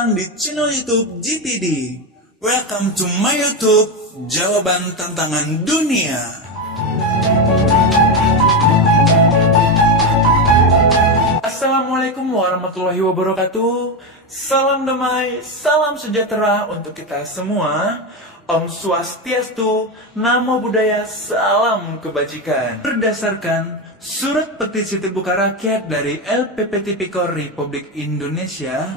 datang di channel YouTube GTD. Welcome to my YouTube, Jawaban Tantangan Dunia. Assalamualaikum warahmatullahi wabarakatuh. Salam damai, salam sejahtera untuk kita semua. Om Swastiastu, Namo Buddhaya, salam kebajikan. Berdasarkan Surat Petisi Terbuka Rakyat dari LPP Tipikor Republik Indonesia,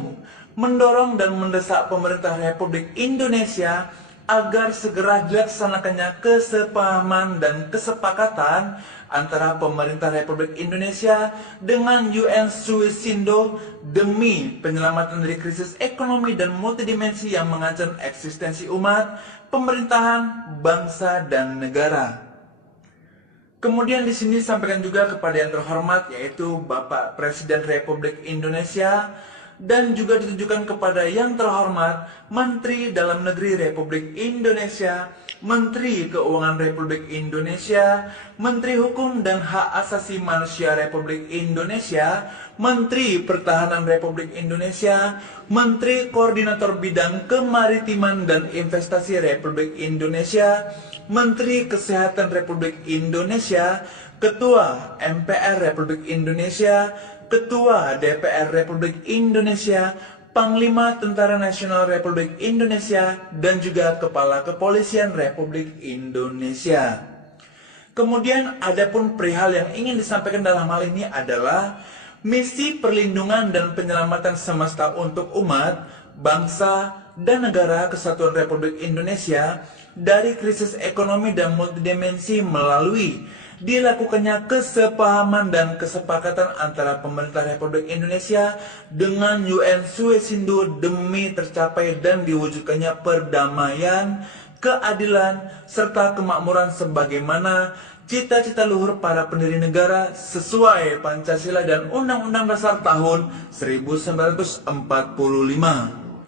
mendorong dan mendesak pemerintah Republik Indonesia agar segera dilaksanakannya kesepahaman dan kesepakatan antara pemerintah Republik Indonesia dengan UN Suisindo demi penyelamatan dari krisis ekonomi dan multidimensi yang mengancam eksistensi umat, pemerintahan, bangsa, dan negara. Kemudian di sini disampaikan juga kepada yang terhormat, yaitu Bapak Presiden Republik Indonesia, dan juga ditujukan kepada yang terhormat Menteri Dalam Negeri Republik Indonesia, Menteri Keuangan Republik Indonesia, Menteri Hukum dan Hak Asasi Manusia Republik Indonesia, Menteri Pertahanan Republik Indonesia, Menteri Koordinator Bidang Kemaritiman dan Investasi Republik Indonesia, Menteri Kesehatan Republik Indonesia, Ketua MPR Republik Indonesia, Ketua DPR Republik Indonesia, Panglima Tentara Nasional Republik Indonesia, dan juga Kepala Kepolisian Republik Indonesia. Kemudian adapun perihal yang ingin disampaikan dalam hal ini adalah misi perlindungan dan penyelamatan semesta untuk umat, bangsa, dan negara kesatuan Republik Indonesia dari krisis ekonomi dan multidimensi melalui dilakukannya kesepahaman dan kesepakatan antara pemerintah Republik Indonesia dengan UN Suisindo demi tercapai dan diwujudkannya perdamaian, keadilan, serta kemakmuran sebagaimana cita-cita luhur para pendiri negara sesuai Pancasila dan Undang-Undang Dasar tahun 1945.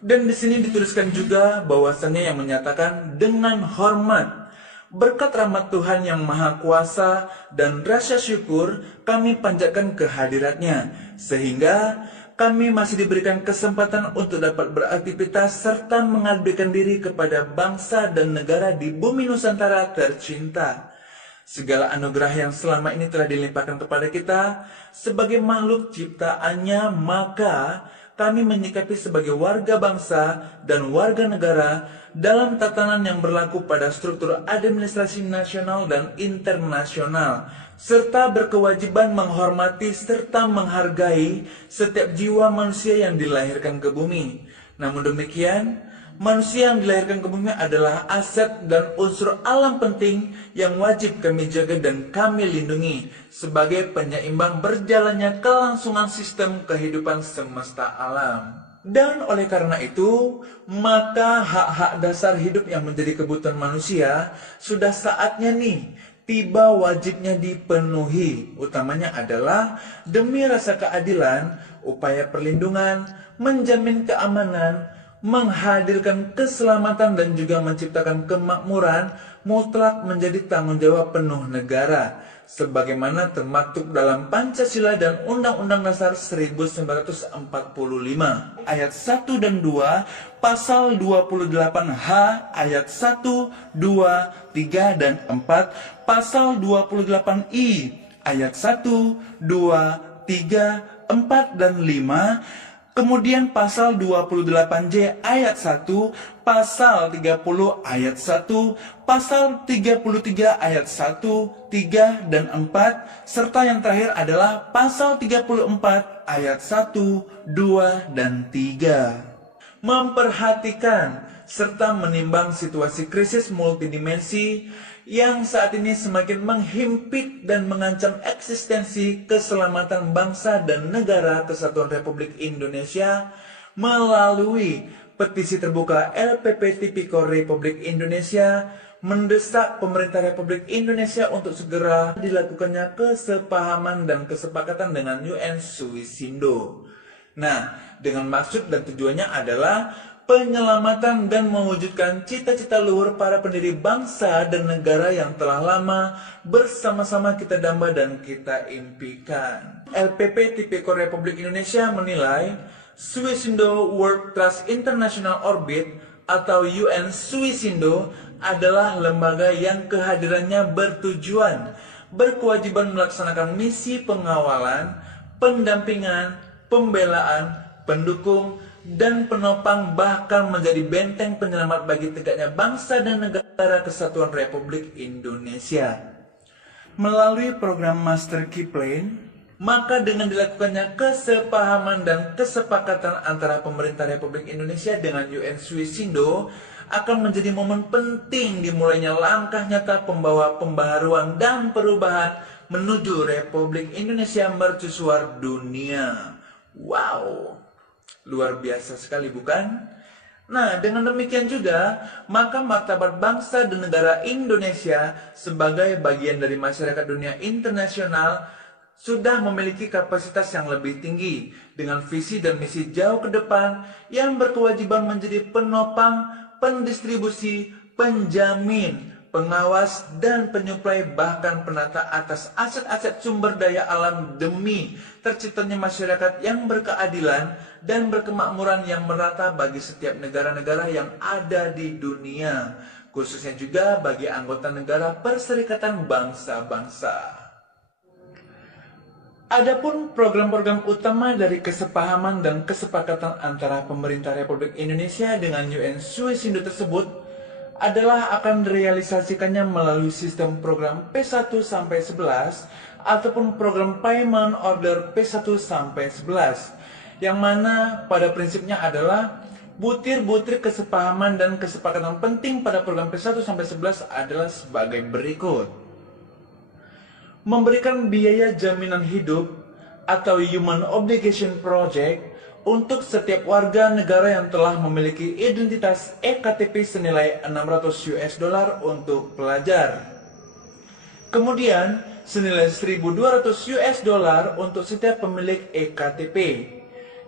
Dan di sini dituliskan juga bahwasannya yang menyatakan dengan hormat, berkat rahmat Tuhan yang Maha Kuasa dan rasa syukur kami panjatkan kehadiratnya, sehingga kami masih diberikan kesempatan untuk dapat beraktivitas serta mengabdikan diri kepada bangsa dan negara di bumi Nusantara tercinta. Segala anugerah yang selama ini telah dilimpahkan kepada kita sebagai makhluk ciptaannya, maka kami menyikapi sebagai warga bangsa dan warga negara dalam tatanan yang berlaku pada struktur administrasi nasional dan internasional, serta berkewajiban menghormati serta menghargai setiap jiwa manusia yang dilahirkan ke bumi. Namun demikian, manusia yang dilahirkan ke bumi adalah aset dan unsur alam penting yang wajib kami jaga dan kami lindungi sebagai penyeimbang berjalannya kelangsungan sistem kehidupan semesta alam. Dan oleh karena itu, maka hak-hak dasar hidup yang menjadi kebutuhan manusia sudah saatnya nih tiba wajibnya dipenuhi. Utamanya adalah demi rasa keadilan, upaya perlindungan, menjamin keamanan, menghadirkan keselamatan, dan juga menciptakan kemakmuran mutlak menjadi tanggung jawab penuh negara, sebagaimana termaktub dalam Pancasila dan Undang-Undang Dasar 1945 ayat 1 dan 2, pasal 28H ayat 1, 2, 3, dan 4, pasal 28I ayat 1, 2, 3, 4, dan 5, kemudian pasal 28J ayat 1, pasal 30 ayat 1, pasal 33 ayat 1, 3, dan 4, serta yang terakhir adalah pasal 34 ayat 1, 2, dan 3. Memperhatikan serta menimbang situasi krisis multidimensi yang saat ini semakin menghimpit dan mengancam eksistensi keselamatan bangsa dan negara kesatuan Republik Indonesia melalui petisi terbuka LPP Tipikor Republik Indonesia mendesak pemerintah Republik Indonesia untuk segera dilakukannya kesepahaman dan kesepakatan dengan UN Suisindo. Nah, dengan maksud dan tujuannya adalah penyelamatan dan mewujudkan cita-cita luhur para pendiri bangsa dan negara yang telah lama bersama-sama kita damba dan kita impikan. LPP Tipikor Republik Indonesia menilai Swissundo World Trust International Orbit atau UN Swissundo adalah lembaga yang kehadirannya bertujuan, berkewajiban melaksanakan misi pengawalan, pendampingan, pembelaan, pendukung, dan penopang, bahkan menjadi benteng penyelamat bagi tegaknya bangsa dan negara Kesatuan Republik Indonesia. Melalui program Master Key Plan, maka dengan dilakukannya kesepahaman dan kesepakatan antara pemerintah Republik Indonesia dengan UN Swissundo akan menjadi momen penting dimulainya langkah nyata pembawa pembaharuan dan perubahan menuju Republik Indonesia mercusuar dunia. Wow, luar biasa sekali bukan? Nah, dengan demikian juga, maka martabat bangsa dan negara Indonesia sebagai bagian dari masyarakat dunia internasional sudah memiliki kapasitas yang lebih tinggi dengan visi dan misi jauh ke depan yang berkewajiban menjadi penopang, pendistribusi, penjamin, pengawas, dan penyuplai bahkan penata atas aset-aset sumber daya alam demi terciptanya masyarakat yang berkeadilan dan berkemakmuran yang merata bagi setiap negara-negara yang ada di dunia, khususnya juga bagi anggota negara Perserikatan Bangsa-Bangsa. Adapun program-program utama dari kesepahaman dan kesepakatan antara pemerintah Republik Indonesia dengan UN Swissundo tersebut adalah akan direalisasikannya melalui sistem program P1 sampai 11 ataupun program Payment Order P1 sampai 11, yang mana pada prinsipnya adalah butir-butir kesepahaman dan kesepakatan penting pada program P1 sampai 11 adalah sebagai berikut. Memberikan biaya jaminan hidup atau Human Obligation Project untuk setiap warga negara yang telah memiliki identitas EKTP senilai $600 untuk pelajar. Kemudian senilai $1.200 untuk setiap pemilik EKTP,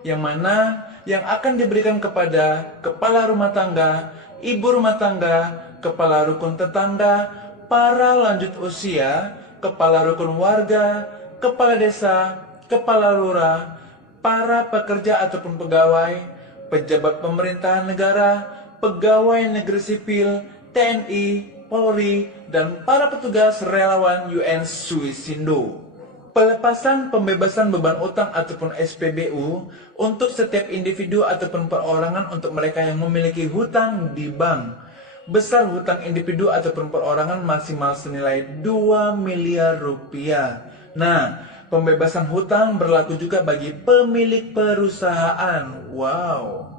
yang mana yang akan diberikan kepada kepala rumah tangga, ibu rumah tangga, kepala rukun tetangga, para lanjut usia, kepala rukun warga, kepala desa, kepala lurah, para pekerja ataupun pegawai, pejabat pemerintahan negara, pegawai negeri sipil, TNI, Polri, dan para petugas relawan UN Swissundo. Pelepasan pembebasan beban utang ataupun SPBU untuk setiap individu ataupun perorangan untuk mereka yang memiliki hutang di bank. Besar hutang individu ataupun perorangan maksimal senilai 2 miliar rupiah. Nah, pembebasan hutang berlaku juga bagi pemilik perusahaan. Wow.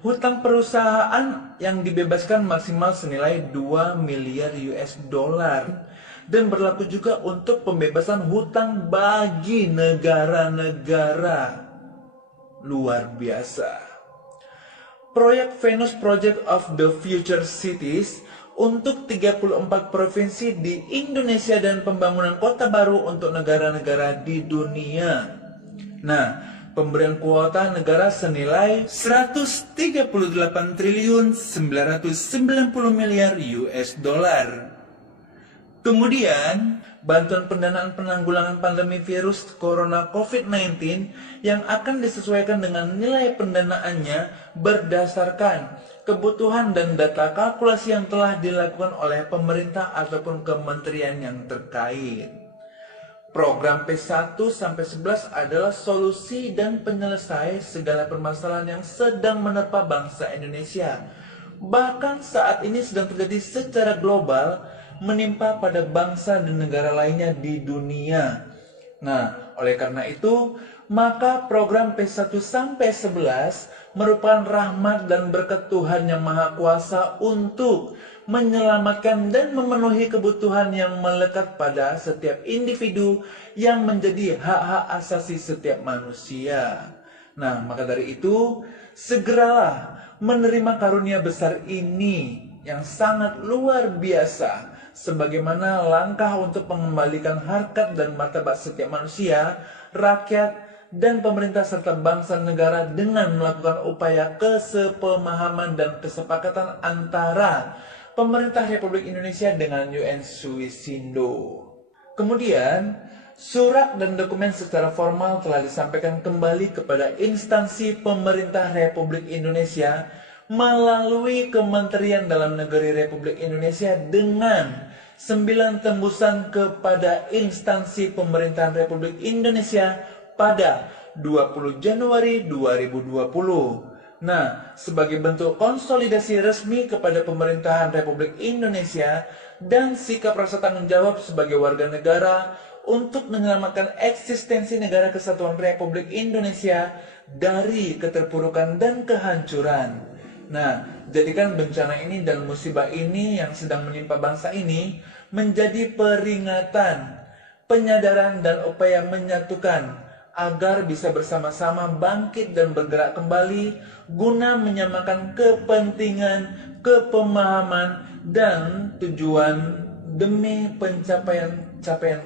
Hutang perusahaan yang dibebaskan maksimal senilai 2 miliar US$ dan berlaku juga untuk pembebasan hutang bagi negara-negara. Luar biasa. Proyek Venus Project of the Future Cities untuk 34 provinsi di Indonesia dan pembangunan kota baru untuk negara-negara di dunia. Nah, pemberian kuota negara senilai 138.990 miliar US$. Kemudian, bantuan pendanaan penanggulangan pandemi virus corona COVID-19 yang akan disesuaikan dengan nilai pendanaannya berdasarkan kebutuhan dan data kalkulasi yang telah dilakukan oleh pemerintah ataupun kementerian yang terkait. Program P1 sampai 11 adalah solusi dan penyelesai segala permasalahan yang sedang menerpa bangsa Indonesia. Bahkan saat ini sedang terjadi secara global menimpa pada bangsa dan negara lainnya di dunia. Nah, oleh karena itu, maka program P1 sampai 11 merupakan rahmat dan berkat Tuhan yang Maha Kuasa untuk menyelamatkan dan memenuhi kebutuhan yang melekat pada setiap individu yang menjadi hak-hak asasi setiap manusia. Nah, maka dari itu, segeralah menerima karunia besar ini yang sangat luar biasa, sebagaimana langkah untuk mengembalikan harkat dan martabat setiap manusia, rakyat, dan pemerintah serta bangsa negara dengan melakukan upaya kesepemahaman dan kesepakatan antara pemerintah Republik Indonesia dengan UN Swissundo. Kemudian, Surat dan dokumen secara formal telah disampaikan kembali kepada instansi pemerintah Republik Indonesia melalui Kementerian Dalam Negeri Republik Indonesia dengan 9 tembusan kepada instansi pemerintahan Republik Indonesia pada 20 Januari 2020. Nah, sebagai bentuk konsolidasi resmi kepada pemerintahan Republik Indonesia dan sikap rasa tanggung jawab sebagai warga negara untuk menyelamatkan eksistensi negara kesatuan Republik Indonesia dari keterpurukan dan kehancuran. Nah, jadikan bencana ini dan musibah ini yang sedang menimpa bangsa ini menjadi peringatan, penyadaran dan upaya menyatukan agar bisa bersama-sama bangkit dan bergerak kembali guna menyamakan kepentingan, kepemahaman, dan tujuan demi pencapaian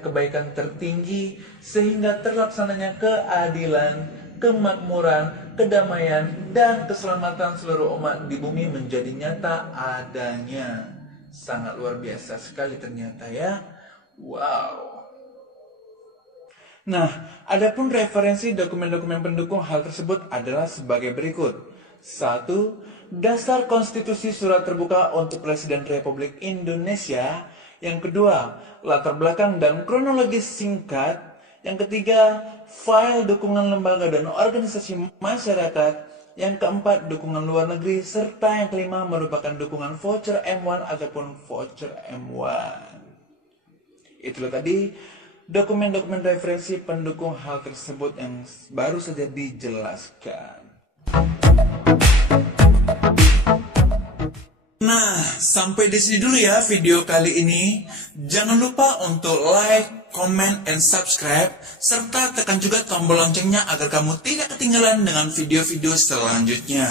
kebaikan tertinggi sehingga terlaksananya keadilan, kemakmuran, kedamaian, dan keselamatan seluruh umat di bumi menjadi nyata adanya. Sangat luar biasa sekali ternyata ya. Wow. Nah, adapun referensi dokumen-dokumen pendukung hal tersebut adalah sebagai berikut. 1. Dasar Konstitusi Surat Terbuka untuk Presiden Republik Indonesia. Yang kedua, latar belakang dan kronologis singkat. Yang ketiga, file dukungan lembaga dan organisasi masyarakat. Yang keempat, dukungan luar negeri. Serta yang kelima merupakan dukungan voucher M1 ataupun voucher M1. Itulah tadi dokumen-dokumen referensi pendukung hal tersebut yang baru saja dijelaskan. Nah, sampai di sini dulu ya video kali ini. Jangan lupa untuk like, comment, and subscribe, serta tekan juga tombol loncengnya agar kamu tidak ketinggalan dengan video-video selanjutnya.